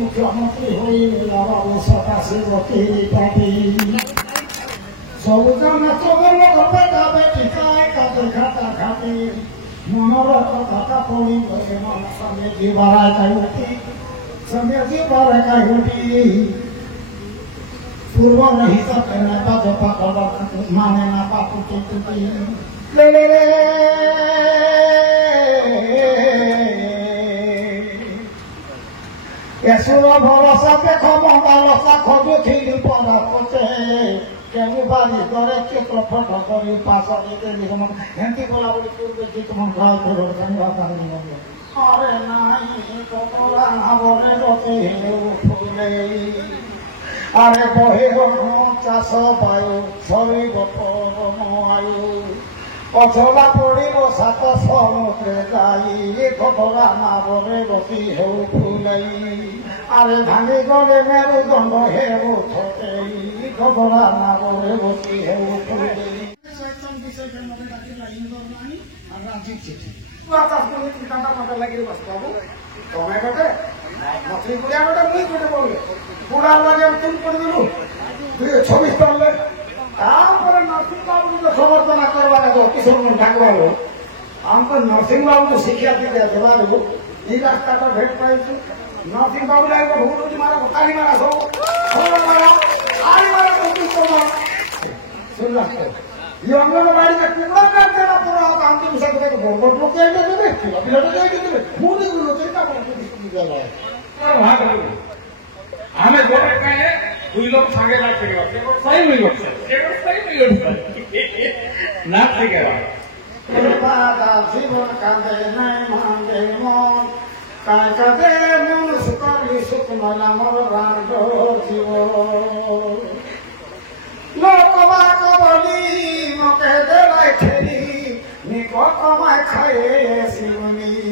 মুখ্যমন্ত্রী হয়ে বাবু সকাশে বতি পাবি সবুজন চোখের ঘটে যাবে ঠিকায় কাতে খাতা খাতে মনের কথা পড়ি বলে মন সঙ্গে জীবারায় কাইটি সঙ্গে জীবারায় কাইটি পূর্ব হিসাবে নেতা জপা খবর মানে না পাপু চিন্তি এসুর ভরসা দেখো মঙ্গলসা খোঁজু ছিলি পড়া পচে কেউ বাড়ি করে চিত্র ফটো করি পাশে দেলি হেঁটি বলা বলি পূর্বে কি তোমার ঘর করো আরে নাই তোরা বলে রতে ফুলে আরে বহে চাষ বায়ু সবই আয়ু অচলা পড়িব সাত সমুদ্রে যাই কতরা না বলে বসি হেউ ফুলাই আরে ভাঙি গলে মেরুদণ্ড হেউ ঠকেই কতরা না বলে বসি হেউ ফুলাই ତମେ ଗୋଟେ ମଛଲି ଗୁଡିଆ ଗୋଟେ ମୁଇଁ ଗୋଟେ ବୋଲେ ବୁଢା ଲାଗେ ତୁମ କରିଦେଲୁ 26 ଟଙ୍କା ତାପରେ ନରସିଂହ ବାବୁଙ୍କୁ ତ ସମର୍ଥନ କରବାର ଅତି ସମୟ ଠାକୁର ଆମକୁ ନରସିଂହ ବାବୁଙ୍କୁ ଶିକ୍ଷା ଦେବା ଯୋଗୁ ଏଇ ରାସ୍ତାଟା ଭେଟ ପାଇଛୁ ନରସିଂହ ବାବୁ ଯାଇ ଭୁଲୁଛି ମାର ତାଳି ମାରା ସବୁ ଶୁଣିଲା ये अंगनवाड़ी में कुड़ा कर देना पूरा काम के विषय में बहुत लोग कहेंगे देवे पिला तो कहेंगे देवे मुझे भी लोग चिंता करते हैं जा रहा है और वहां हमें दो का है दुई लोग संगे ना करेगा देखो सही नहीं होता देखो सही नहीं होता ना करेगा बाबा जीवन कांदे नहीं मांगे मन काय कदे मन सुखाली सुख मला मोर रांडो जीवो लोकवा कबली मके देलाई ठेली निको कमाय खाए सिवनी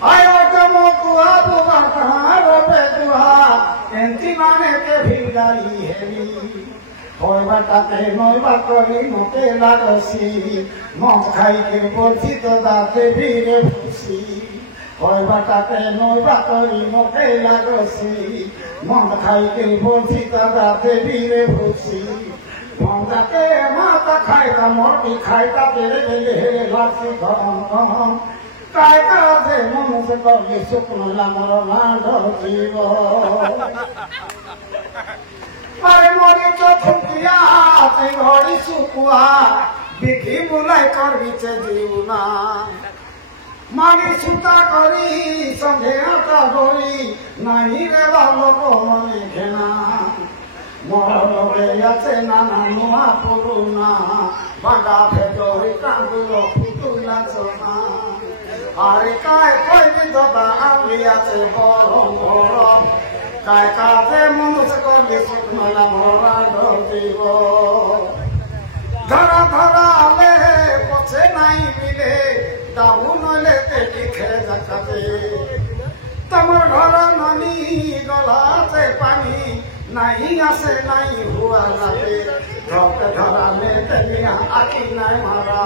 आयो कमो कुआ बुबा कहारो पे दुहा एंती माने के भिगाई हेली होय बाटाते नय बाटली मके लागसी मम खाई के बोलती तो दाते भीरे भूसी होय बाटाते नय बाटली मके लागसी मम खाई के बोलती तो दाते भीरे भूसी মন্দাকে মাতা খাইতা মরবি খাইতা তেরে গেলে হেরে লাসি ঘম ঘম কায়তা যে মনুষ্য কবি শুকনো লামর মান্ড জীব আরে মরি চোখুকিয়া তুই ঘড়ি শুকুয়া বিধি বুলাই করবি চে জীবনা মানি সুতা করি সঙ্গে আটা ধরি নাই রে বালক মনে ঘেনা মরবে আছে নানা নোয়া পুরুনা বাঁধা ভেতরে কান্দুল ফুটুলা সোনা আরে কায় কইবি দাদা আমি আছে গরম গরম কায় কাজে মনুষ করলে শুকনোলা মরাড দিব ধরা ধরা আলে পছে নাই বিলে দাবু নলে তেটি খেয়ে যাকাতে তোমার ঘর ননি গলাতে পানি नहीं आसे नहीं हुआ लागे धोके धरा में तनिया आकी नहीं मारा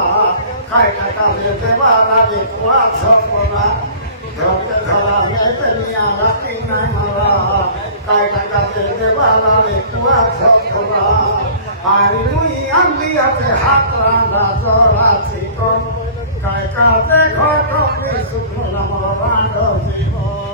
काय काटा में देवारा दे कुआ छपना धोके धरा में तनिया आकी नहीं मारा काय काटा में देवारा दे कुआ छपना आरी मुई अंबिया ते हाथ रांधा जोरा चिकन काय काटे घोटो में सुखला मोर रांधो जीवन